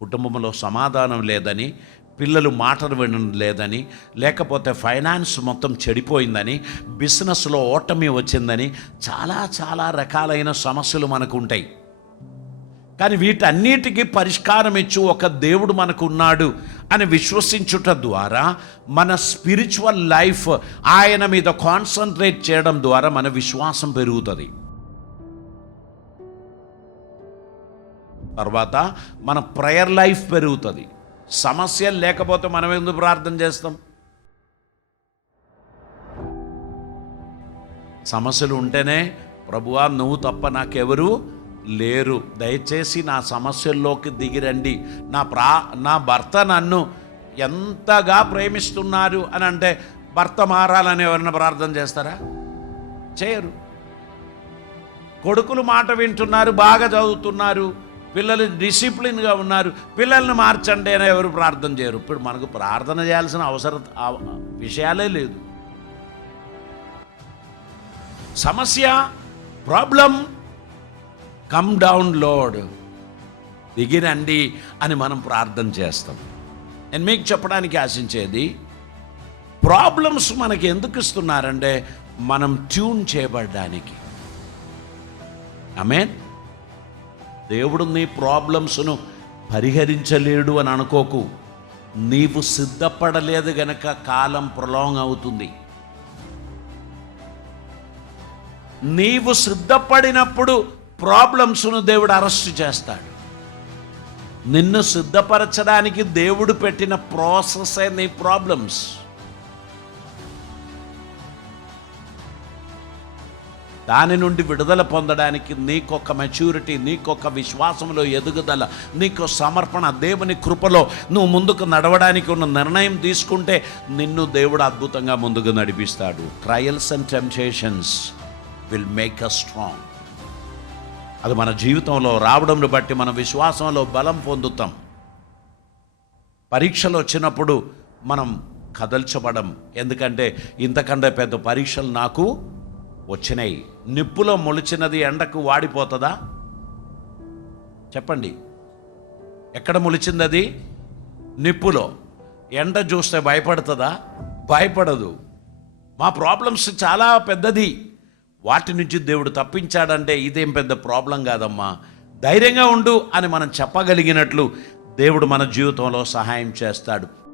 కుటుంబంలో సమాధానం లేదని, పిల్లలు మాటలు వినడం లేదని, లేకపోతే ఫైనాన్స్ మొత్తం చెడిపోయిందని, బిజినెస్లో ఓటమి వచ్చిందని, చాలా చాలా రకాలైన సమస్యలు మనకు ఉంటాయి. కానీ వీటన్నిటికీ పరిష్కారం ఇచ్చు ఒక దేవుడు మనకు ఉన్నాడు అని విశ్వసించుట ద్వారా మన స్పిరిచువల్ లైఫ్ ఆయన మీద కాన్సన్ట్రేట్ చేయడం ద్వారా మన విశ్వాసం పెరుగుతుంది. తర్వాత మన ప్రేయర్ లైఫ్ పెరుగుతుంది. సమస్యలు లేకపోతే మనం ఎందుకు ప్రార్థన చేస్తాం? సమస్యలు ఉంటేనే ప్రభువా నువ్వు తప్ప నాకెవరు లేరు, దయచేసి నా సమస్యల్లోకి దిగిరండి, నా భర్త నన్ను ఎంతగా ప్రేమిస్తున్నారు అని అంటే భర్త మారాలని ఎవరైనా ప్రార్థన చేస్తారా? చేయరు. కొడుకులు మాట వింటున్నారు, బాగా చదువుతున్నారు, పిల్లలు డిసిప్లిన్గా ఉన్నారు, పిల్లల్ని మార్చండి అని ఎవరు ప్రార్థన చేయరు. ఇప్పుడు మనకు ప్రార్థన చేయాల్సిన విషయాలే లేదు. సమస్య, ప్రాబ్లం, కమ్ డౌన్ లార్డ్, దిగిరండి అని మనం ప్రార్థన చేస్తాం. నేను మీకు చెప్పడానికి ఆశించేది, ప్రాబ్లమ్స్ మనకి ఎందుకు ఇస్తున్నారంటే మనం ట్యూన్ చేయబడడానికి. ఆమేన్. దేవుడు నీ ప్రాబ్లమ్స్ను పరిహరించలేడు అని అనుకోకు. నీవు సిద్ధపడలేదు గనక కాలం ప్రొలాంగ్ అవుతుంది. నీవు సిద్ధపడినప్పుడు ప్రాబ్లమ్స్ను దేవుడు అరెస్ట్ చేస్తాడు. నిన్ను సిద్ధపరచడానికి దేవుడు పెట్టిన ప్రాసెసే నీ ప్రాబ్లమ్స్. దాని నుండి విడుదల పొందడానికి నీకొక మెచ్యూరిటీ, నీకొక విశ్వాసంలో ఎదుగుదల, నీకు సమర్పణ, దేవుని కృపలో నువ్వు ముందుకు నడవడానికి ఉన్న నిర్ణయం తీసుకుంటే నిన్ను దేవుడు అద్భుతంగా ముందుకు నడిపిస్తాడు. Trials and temptations will make us strong. అది మన జీవితంలో రావడంను బట్టి మన విశ్వాసంలో బలం పొందుతాం. పరీక్షలు వచ్చినప్పుడు మనం కదల్చబడం. ఎందుకంటే ఇంతకంటే పెద్ద పరీక్షలు నాకు వచ్చినాయి. నిప్పులో మొలిచినది ఎండకు వాడిపోతుందా? చెప్పండి. ఎక్కడ మొలిచింది అది? నిప్పులో. ఎండ చూస్తే భయపడుతుందా? భయపడదు. మా ప్రాబ్లమ్స్ చాలా పెద్దది. వాటి నుంచి దేవుడు తప్పించాడంటే ఇదేం పెద్ద ప్రాబ్లం కాదమ్మా, ధైర్యంగా ఉండు అని మనం చెప్పగలిగినట్లు దేవుడు మన జీవితంలో సహాయం చేస్తాడు.